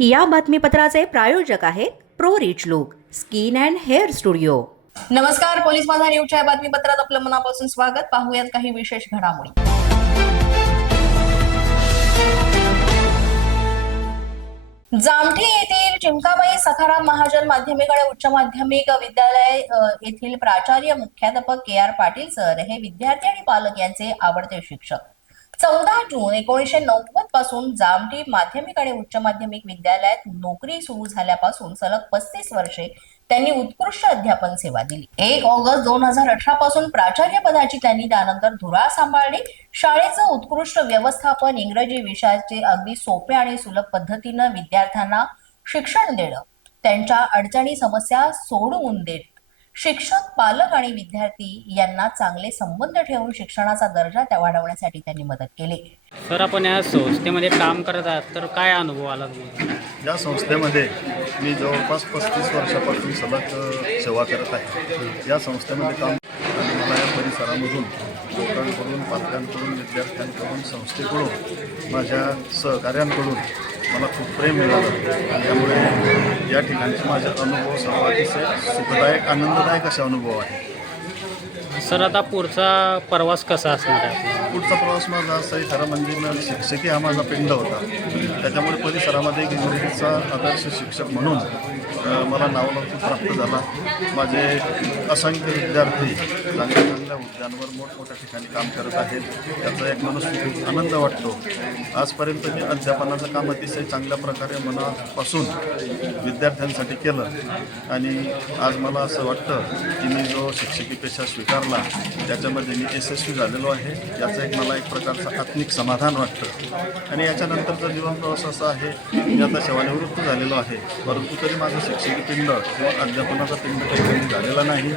या बातमीपत्राचे प्रायोजक आहेत pro rich look skin and hair studio. नमस्कार पोलीस माझा न्यूजच्या बातमीपत्रात आपलं मनापासून स्वागत. पाहूयात काही विशेष घडामोडी. जामठी येथील चिमकाबाई सखाराम महाजन माध्यमिक आणि उच्च माध्यमिक विद्यालय येथील प्राचार्य मुख्याध्यापक के आर पाटील सर हे विद्यार्थी आणि पालक यांचे आवडते शिक्षक. चौदा जून एकोणीसशे नव्वदपासून जामठी माध्यमिक आणि उच्च माध्यमिक विद्यालयात नोकरी सुरू झाल्यापासून सलग पस्तीस वर्षे त्यांनी उत्कृष्ट अध्यापन सेवा दिली. एक ऑगस्ट दोन हजार अठरा पासून प्राचार्य पदाची त्यांनी त्यानंतर धुरा सांभाळली. शाळेचं उत्कृष्ट व्यवस्थापन इंग्रजी विषयाचे अगदी सोपे आणि सुलभ पद्धतीनं विद्यार्थ्यांना शिक्षण देणं त्यांच्या अडचणी समस्या सोडवून देत शिक्षक पालक आणि विद्यार्थी यांना चांगले संबंध ठेवून शिक्षणाचा दर्जा त्या वाढवण्यासाठी त्यांनी मदत केली. सर आपण या संस्थेमध्ये काम करत आहात तर काय अनुभव आला या संस्थेमध्ये मी जवळपास पस्तीस वर्षापासून सलग सेवा करत आहे. या संस्थेमध्ये काम मला या परिसरामधून लोकांकडून पालकांकडून विद्यार्थ्यांकडून संस्थेकडून माझ्या सहकाऱ्यांकडून मला खूप प्रेम मिळालं. आणि त्यामुळे या ठिकाणचे माझे अनुभव सर्व अतिशय सुखदायक आनंददायक असे अनुभव आहे सर आता पुढचा प्रवास कसा असणार आहे? पुढचा प्रवास माझा असा आहे खरं म्हणजे ना शिक्षकी हा माझा पिंड होता. त्याच्यामुळे परिसरामध्ये एक इंग्रजीचा आदर्श शिक्षक म्हणून अ, मला नावलौकिक प्राप्त झाला. माझे असंख्य विद्यार्थी चांगल्या चांगल्या हुद्द्यांवर मोठमोठ्या ठिकाणी काम करत आहेत. त्याचा एक मनस्थिती आनंद वाटतो. आजपर्यंत मी अध्यापनाचं काम अतिशय चांगल्या प्रकारे मनापासून विद्यार्थ्यांसाठी केलं. आणि आज मला असं वाटतं की मी जो शिक्षकी पेशा स्वीकारला त्याच्यामध्ये मी यशस्वी झालेलो आहे. याचं एक मला एक प्रकारचं आत्मिक समाधान वाटतं. आणि याच्यानंतरचा जीवन प्रवास असा आहे मी आता सेवानिवृत्त झालेलो आहे. परंतु तरी माझं शैक्षणिक पिंड किंवा अध्यापनाचा पिंड काही कमी झालेला नाही.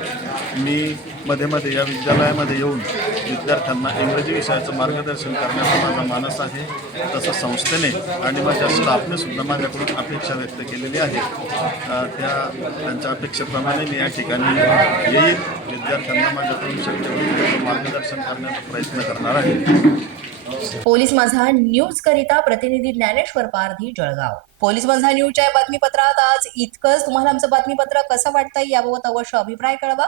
मी मध्ये मध्ये या विद्यालयामध्ये येऊन विद्यार्थ्यांना इंग्रजी विषयाचं मार्गदर्शन करण्याचा माझा मानस आहे. तसं संस्थेने आणि माझ्या स्टाफने सुद्धा माझ्याकडून अपेक्षा व्यक्त केलेली आहे. त्या त्यांच्या अपेक्षेप्रमाणे मी या ठिकाणी येईल. विद्यार्थ्यांना माझ्याकडून शक्य मार्गदर्शन करण्याचा प्रयत्न करणार आहे. पोलीस माझा न्यूज करिता प्रतिनिधी ज्ञानेश्वर पारधी जळगाव. पोलीस माझा न्यूजच्या बातमीपत्रात आज इतकंच. तुम्हाला आमचं बातमीपत्र कसं वाटतंय याबाबत अवश्य अभिप्राय कळवा.